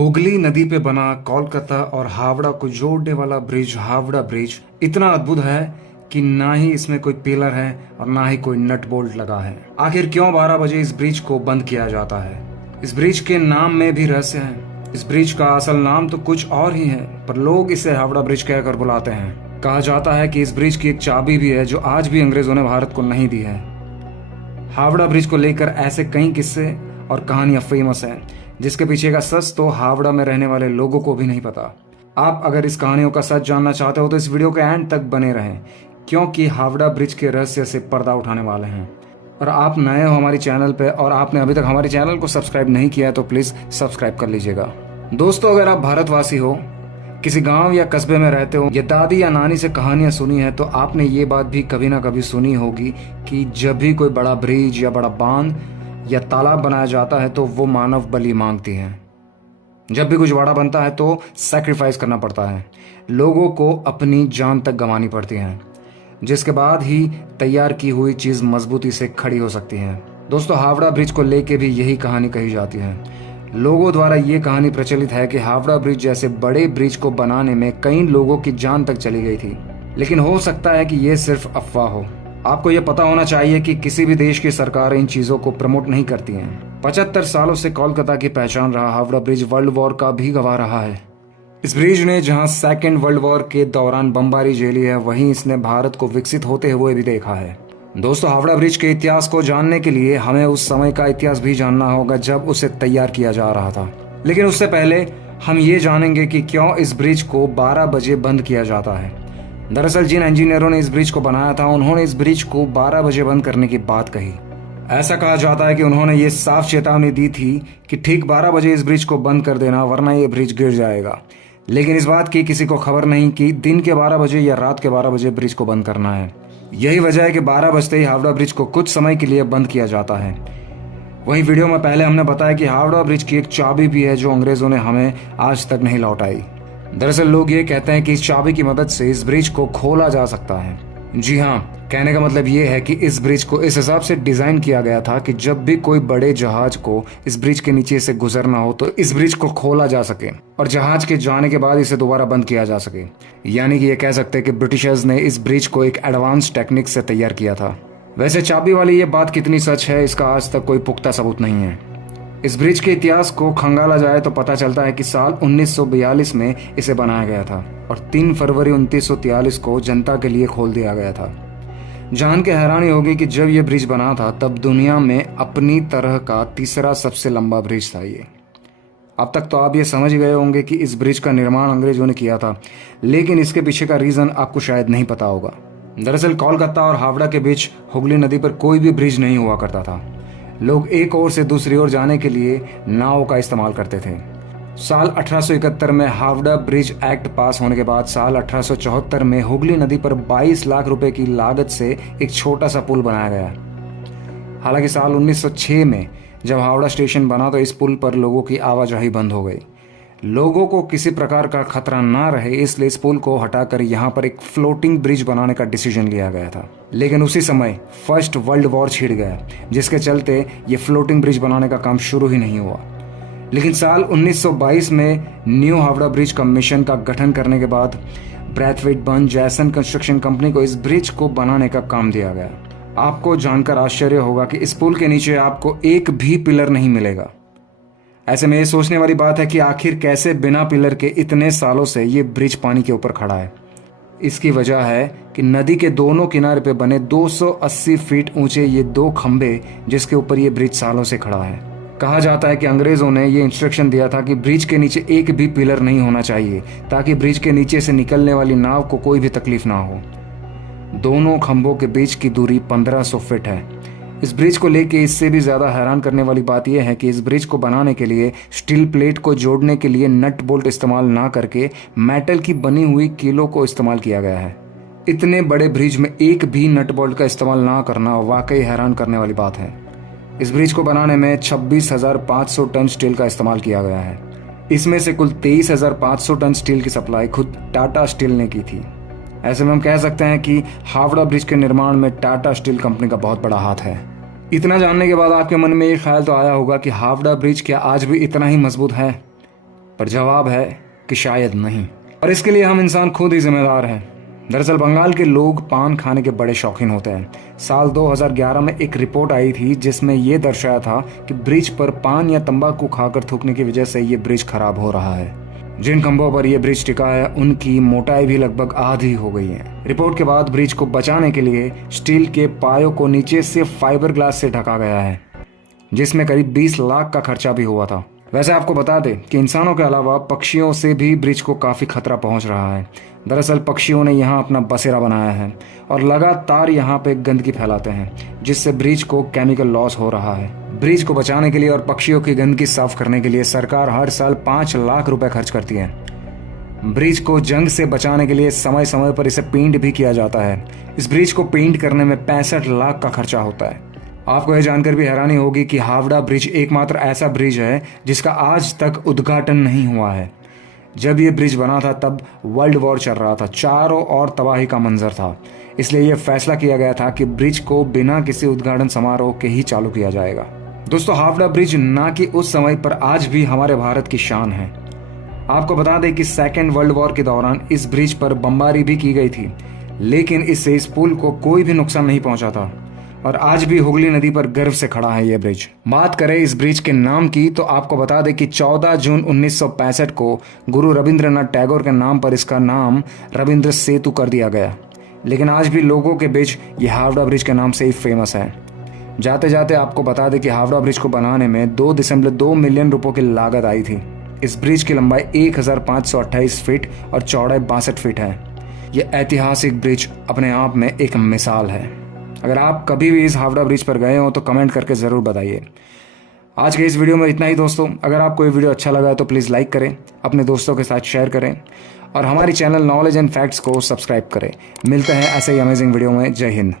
हुगली नदी पे बना कोलकाता और हावड़ा को जोड़ने वाला ब्रिज हावड़ा ब्रिज इतना अद्भुत है कि ना ही इसमें कोई पिलर है और ना ही कोई नट बोल्ट लगा है। आखिर क्यों 12 बजे इस ब्रिज को बंद किया जाता है? इस ब्रिज के नाम में भी रहस्य है। इस ब्रिज का असल नाम तो कुछ और ही है, पर लोग इसे हावड़ा ब्रिज कहकर बुलाते हैं। कहा जाता है कि इस ब्रिज की एक चाबी भी है जो आज भी अंग्रेजों ने भारत को नहीं दी है। हावड़ा ब्रिज को लेकर ऐसे कई किस्से और कहानियां फेमस हैं, जिसके पीछे का सच तो हावड़ा में रहने वाले लोगों को भी नहीं पता। आप अगर इस कहानियों का सच जानना चाहते हो तो इस वीडियो के एंड तक बने रहें, क्योंकि हावड़ा ब्रिज के रहस्य से पर्दा उठाने वाले हैं। और आप नए हो हमारे चैनल पे और आपने अभी तक हमारे चैनल को सब्सक्राइब नहीं किया है तो प्लीज सब्सक्राइब कर लीजिएगा। दोस्तों, अगर आप भारतवासी हो, किसी गांव या कस्बे में रहते हो या दादी या नानी से कहानियां सुनी है, तो आपने ये बात भी कभी ना कभी सुनी होगी कि जब भी कोई बड़ा ब्रिज या बड़ा बांध या तालाब बनाया जाता है तो वो मानव बलि मांगती है। जब भी कुछ बड़ा बनता है तो सैक्रिफाइस करना पड़ता है, लोगों को अपनी जान तक गंवानी पड़ती है, जिसके बाद ही तैयार की हुई चीज मजबूती से खड़ी हो सकती है। दोस्तों, हावड़ा ब्रिज को लेके भी यही कहानी कही जाती है। लोगों द्वारा ये कहानी प्रचलित है कि हावड़ा ब्रिज जैसे बड़े ब्रिज को बनाने में कई लोगों की जान तक चली गई थी, लेकिन हो सकता है कि ये सिर्फ अफवाह हो। आपको ये पता होना चाहिए कि किसी भी देश की सरकार इन चीजों को प्रमोट नहीं करती हैं। 75 सालों से कोलकाता की पहचान रहा हावड़ा ब्रिज वर्ल्ड वॉर का भी गवाह रहा है। इस ब्रिज ने जहां सेकेंड वर्ल्ड वॉर के दौरान बमबारी झेली है, वहीं इसने भारत को विकसित होते हुए भी देखा है। दोस्तों, हावड़ा ब्रिज के इतिहास को जानने के लिए हमें उस समय का इतिहास भी जानना होगा जब उसे तैयार किया जा रहा था। लेकिन उससे पहले हम ये जानेंगे कि क्यों इस ब्रिज को 12 बजे बंद किया जाता है। दरअसल जिन इंजीनियरों ने इस ब्रिज को बनाया था, उन्होंने इस ब्रिज को 12 बजे बंद करने की बात कही। ऐसा कहा जाता है कि उन्होंने ये साफ चेतावनी दी थी कि ठीक 12 बजे इस ब्रिज को बंद कर देना, वरना ये ब्रिज गिर जाएगा। लेकिन इस बात की किसी को खबर नहीं कि दिन के 12 बजे या रात के 12 बजे ब्रिज को बंद करना है। यही वजह है कि 12 बजते ही हावड़ा ब्रिज को कुछ समय के लिए बंद किया जाता है। वहीं वीडियो में पहले हमने बताया कि हावड़ा ब्रिज की एक चाबी भी है जो अंग्रेजों ने हमें आज तक नहीं लौटाई। दरअसल लोग ये कहते हैं कि इस चाबी की मदद से इस ब्रिज को खोला जा सकता है। जी हाँ, कहने का मतलब ये है कि इस ब्रिज को इस हिसाब से डिजाइन किया गया था कि जब भी कोई बड़े जहाज को इस ब्रिज के नीचे से गुजरना हो तो इस ब्रिज को खोला जा सके और जहाज के जाने के बाद इसे दोबारा बंद किया जा सके। यानी कि ये कह सकते हैं कि ब्रिटिशर्स ने इस ब्रिज को एक एडवांस टेक्निक से तैयार किया था। वैसे चाबी वाली ये बात कितनी सच है, इसका आज तक कोई पुख्ता सबूत नहीं है। इस ब्रिज के इतिहास को खंगाला जाए तो पता चलता है कि साल 1942 में इसे बनाया गया था और 3 फरवरी 1943 को जनता के लिए खोल दिया गया था। जान के हैरानी होगी कि जब यह ब्रिज बना था तब दुनिया में अपनी तरह का तीसरा सबसे लंबा ब्रिज था ये। अब तक तो आप ये समझ गए होंगे कि इस ब्रिज का निर्माण अंग्रेजों ने किया था, लेकिन इसके पीछे का रीजन आपको शायद नहीं पता होगा। दरअसल कोलकाता और हावड़ा के बीच हुगली नदी पर कोई भी ब्रिज नहीं हुआ करता था। लोग एक ओर से दूसरी ओर जाने के लिए नाव का इस्तेमाल करते थे। साल 1871 में हावड़ा ब्रिज एक्ट पास होने के बाद साल 1874 में हुगली नदी पर 22 लाख रुपए की लागत से एक छोटा सा पुल बनाया गया। हालांकि साल 1906 में जब हावड़ा स्टेशन बना तो इस पुल पर लोगों की आवाजाही बंद हो गई। लोगों को किसी प्रकार का खतरा ना रहे, इसलिए इस पुल को हटाकर यहाँ पर एक फ्लोटिंग ब्रिज बनाने का डिसीजन लिया गया था। लेकिन उसी समय फर्स्ट वर्ल्ड वॉर छिड़ गया, जिसके चलते ये फ्लोटिंग ब्रिज बनाने का काम शुरू ही नहीं हुआ। लेकिन साल 1922 में न्यू हावड़ा ब्रिज कमीशन का गठन करने के बाद ब्रैथवेट बर्न जैसन कंस्ट्रक्शन कंपनी को इस ब्रिज को बनाने का काम दिया गया। आपको जानकर आश्चर्य होगा कि इस पुल के नीचे आपको एक भी पिलर नहीं मिलेगा। ऐसे में ये सोचने वाली बात है कि आखिर कैसे बिना पिलर के इतने सालों से ये ब्रिज पानी के ऊपर खड़ा है। इसकी वजह है कि नदी के दोनों किनारे पे बने 280 फीट ऊंचे ये 2 खंभे, जिसके ऊपर ये ब्रिज सालों से खड़ा है। कहा जाता है कि अंग्रेजों ने ये इंस्ट्रक्शन दिया था कि ब्रिज के नीचे एक भी पिलर नहीं होना चाहिए, ताकि ब्रिज के नीचे से निकलने वाली नाव को कोई भी तकलीफ ना हो। दोनों खंभों के बीच की दूरी 1500 फीट है। इस ब्रिज को लेके इससे भी ज्यादा हैरान करने वाली बात यह है कि इस ब्रिज को बनाने के लिए स्टील प्लेट को जोड़ने के लिए नट बोल्ट इस्तेमाल ना करके मेटल की बनी हुई कीलों को इस्तेमाल किया गया है। इतने बड़े ब्रिज में एक भी नट बोल्ट का इस्तेमाल ना करना वाकई हैरान करने वाली बात है। इस ब्रिज को बनाने में 26,500 टन स्टील का इस्तेमाल किया गया है। इसमें से कुल 23,500 टन स्टील की सप्लाई खुद टाटा स्टील ने की थी। ऐसे में हम कह सकते हैं कि हावड़ा ब्रिज के निर्माण में टाटा स्टील कंपनी का बहुत बड़ा हाथ है। इतना जानने के बाद आपके मन में ये ख्याल तो आया होगा कि हावड़ा ब्रिज क्या आज भी इतना ही मजबूत है? पर जवाब है कि शायद नहीं, और इसके लिए हम इंसान खुद ही जिम्मेदार हैं। दरअसल बंगाल के लोग पान खाने के बड़े शौकीन होते हैं। साल 2011 में एक रिपोर्ट आई थी जिसमें यह दर्शाया था कि ब्रिज पर पान या तंबाकू खाकर थूकने की वजह से ये ब्रिज खराब हो रहा है। जिन खंभों पर यह ब्रिज टिका है उनकी मोटाई भी लगभग आधी हो गई है। रिपोर्ट के बाद ब्रिज को बचाने के लिए स्टील के पायों को नीचे से फाइबर ग्लास से ढका गया है, जिसमें करीब 20 लाख का खर्चा भी हुआ था। वैसे आपको बता दें कि इंसानों के अलावा पक्षियों से भी ब्रिज को काफी खतरा पहुंच रहा है। दरअसल पक्षियों ने यहाँ अपना बसेरा बनाया है और लगातार यहाँ पे गंदगी फैलाते हैं, जिससे ब्रिज को केमिकल लॉस हो रहा है। ब्रिज को बचाने के लिए और पक्षियों की गंदगी साफ करने के लिए सरकार हर साल 5 लाख रुपए खर्च करती है। ब्रिज को जंग से बचाने के लिए समय समय पर इसे पेंट भी किया जाता है। इस ब्रिज को पेंट करने में 65 लाख का खर्चा होता है। आपको यह जानकर भी हैरानी होगी कि हावड़ा ब्रिज एकमात्र ऐसा ब्रिज है जिसका आज तक उद्घाटन नहीं हुआ है। जब यह ब्रिज बना था तब वर्ल्ड वॉर चल रहा था, चारों ओर तबाही का मंजर था। इसलिए यह फैसला किया गया था कि ब्रिज को बिना किसी उद्घाटन समारोह के ही चालू किया जाएगा। दोस्तों, हावड़ा ब्रिज ना कि उस समय पर आज भी हमारे भारत की शान है। आपको बता दें कि सेकेंड वर्ल्ड वॉर के दौरान इस ब्रिज पर बमबारी भी की गई थी, लेकिन इससे इस पुल को कोई भी नुकसान नहीं पहुंचा था और आज भी हुगली नदी पर गर्व से खड़ा है यह ब्रिज। बात करें इस ब्रिज के नाम की तो आपको बता दें कि 14 जून 1965 को गुरु रविंद्रनाथ टैगोर के नाम पर इसका नाम रविंद्र सेतु कर दिया गया, लेकिन आज भी लोगों के बीच यह हावड़ा ब्रिज के नाम से ही फेमस है। जाते जाते आपको बता दें कि हावड़ा ब्रिज को बनाने में 2.2 मिलियन रुपयों की लागत आई थी। इस ब्रिज की लंबाई 1528 फीट और चौड़ाई 62 फीट है। यह ऐतिहासिक ब्रिज अपने आप में एक मिसाल है। अगर आप कभी भी इस हावड़ा ब्रिज पर गए हो तो कमेंट करके ज़रूर बताइए। आज के इस वीडियो में इतना ही दोस्तों। अगर आपको ये वीडियो अच्छा लगा तो प्लीज़ लाइक करें, अपने दोस्तों के साथ शेयर करें और हमारी चैनल नॉलेज एंड फैक्ट्स को सब्सक्राइब करें। मिलते हैं ऐसे ही अमेजिंग वीडियो में। जय हिंद।